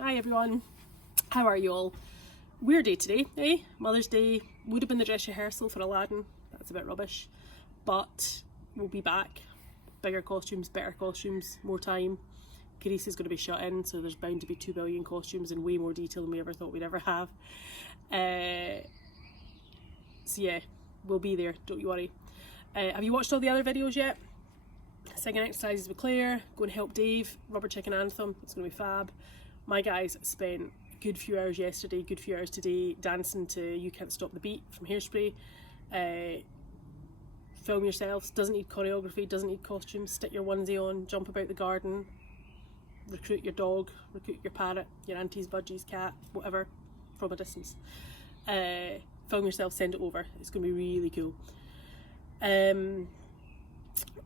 Hi everyone, how are you all? Weird day today, eh? Mother's Day. Would have been the dress rehearsal for Aladdin, that's a bit rubbish, but we'll be back. Bigger costumes, better costumes, more time. Carice is going to be shut in, so there's bound to be 2 billion costumes in way more detail than we ever thought we'd ever have. So yeah, we'll be there, don't you worry. Have you watched all the other videos yet? Singing exercises with Claire, going to help Dave, rubber chicken anthem, it's going to be fab. My guys spent a good few hours yesterday, good few hours today dancing to You Can't Stop the Beat from Hairspray. Film yourselves, doesn't need choreography, doesn't need costumes, stick your onesie on, jump about the garden, recruit your dog, recruit your parrot, your auntie's budgie's cat, whatever, from a distance. Film yourself, send it over, it's going to be really cool.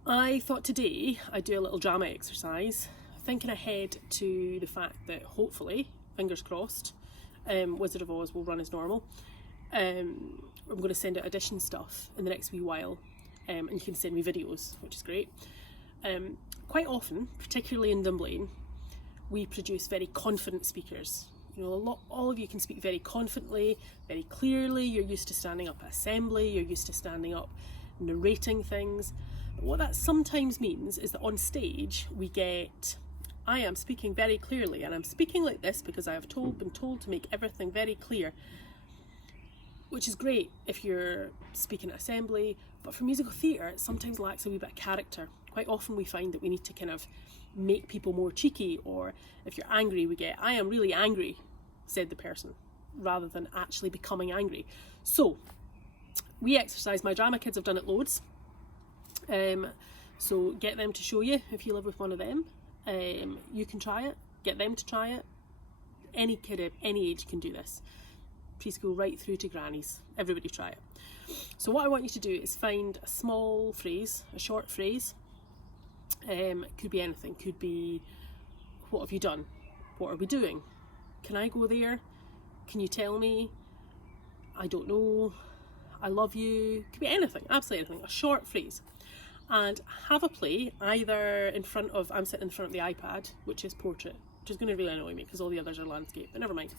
I thought today I'd do a little drama exercise, thinking ahead to the fact that hopefully, fingers crossed, Wizard of Oz will run as normal. I'm going to send out audition stuff in the next wee while, and you can send me videos, which is great. Quite often, particularly in Dunblane, we produce very confident speakers. You know, all of you can speak very confidently, very clearly. You're used to standing up at assembly, you're used to standing up narrating things. But what that sometimes means is that on stage we get, I am speaking very clearly and I'm speaking like this because I have been told to make everything very clear, which is great if you're speaking at assembly, but for musical theatre it sometimes lacks a wee bit of character. Quite often we find that we need to kind of make people more cheeky, or if you're angry we get, I am really angry, said the person, rather than actually becoming angry. So we exercise, my drama kids have done it loads, so get them to show you if you live with one of them. You can try it, get them to try it. Any kid of any age can do this, preschool right through to grannies, everybody try it. So what I want you to do is find a small phrase, a short phrase. Could be anything, could be, what have you done? What are we doing? Can I go there? Can you tell me? I don't know. I love you. Could be anything, absolutely anything, a short phrase. And have a play either in front of, I'm sitting in front of the iPad, which is portrait, which is going to really annoy me because all the others are landscape, but never mind.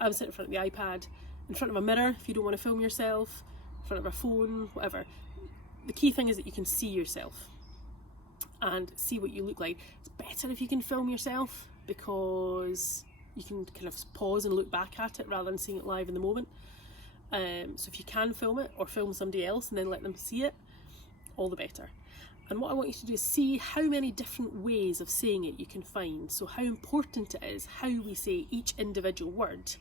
I'm sitting in front of the iPad, in front of a mirror if you don't want to film yourself, in front of a phone, whatever. The key thing is that you can see yourself and see what you look like. It's better if you can film yourself because you can kind of pause and look back at it rather than seeing it live in the moment. So if you can film it or film somebody else and then let them see it, all the better. And what I want you to do is see how many different ways of saying it you can find. So how important it is how we say each individual word,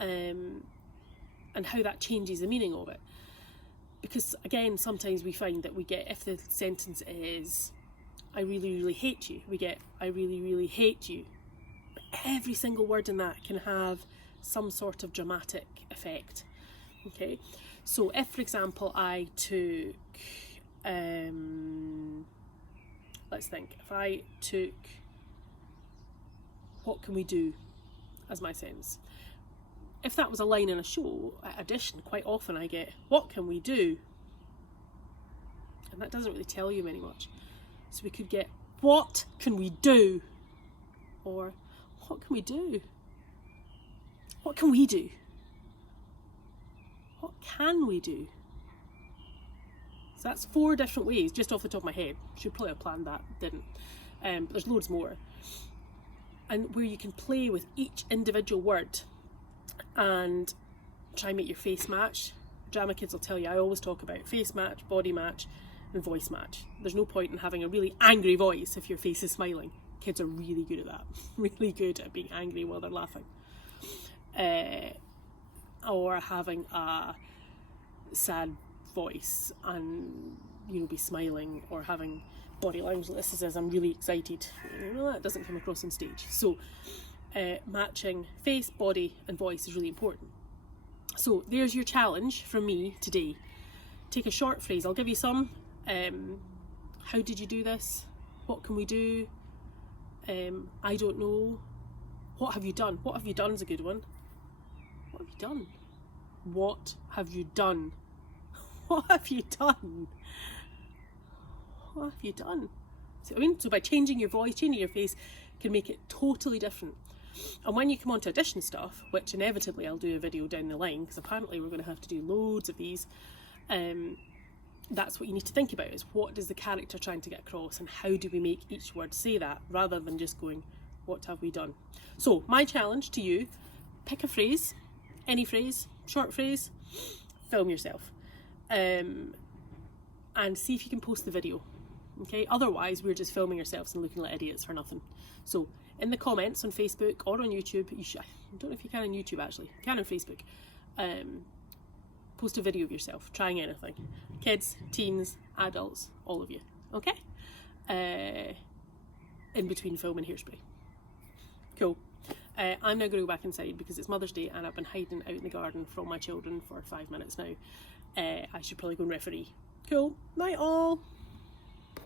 and how that changes the meaning of it. Because again, sometimes we find that we get, if the sentence is, I really, really hate you, we get, I really, really hate you. But every single word in that can have some sort of dramatic effect. Okay, so if, for example, I took, let's think, if I took what can we do as my sentence, if that was a line in a show, at audition, quite often I get, what can we do? And that doesn't really tell you very much. So we could get, what can we do? Or, what can we do? What can we do? What can we do? So that's 4 different ways, just off the top of my head. Should probably have planned that, didn't. But there's loads more. And where you can play with each individual word and try and make your face match. Drama kids will tell you, I always talk about face match, body match, and voice match. There's no point in having a really angry voice if your face is smiling. Kids are really good at that. Really good at being angry while they're laughing. Or having a sad voice and, you know, be smiling, or having body language like this says I'm really excited. You know, that doesn't come across on stage. So matching face, body and voice is really important. So there's your challenge from me today. Take a short phrase. I'll give you some. How did you do this? What can we do? I don't know. What have you done? What have you done is a good one. What have you done? What have you done? What have you done? What have you done? So, I mean, so by changing your voice, changing your face, can make it totally different. And when you come on to audition stuff, which inevitably I'll do a video down the line, because apparently we're going to have to do loads of these, that's what you need to think about, is what is the character trying to get across and how do we make each word say that, rather than just going, what have we done? So my challenge to you, pick a phrase, any phrase, short phrase, film yourself, and see if you can post the video. Okay, otherwise we're just filming ourselves and looking like idiots for nothing. So in the comments on Facebook or on YouTube, I don't know if you can on YouTube actually, you can on Facebook, post a video of yourself trying anything. Kids, teens, adults, all of you, okay? In between film and Hairspray. Cool. I'm now going to go back inside because it's Mother's Day and I've been hiding out in the garden from my children for 5 minutes now. I should probably go and referee. Cool. Night all.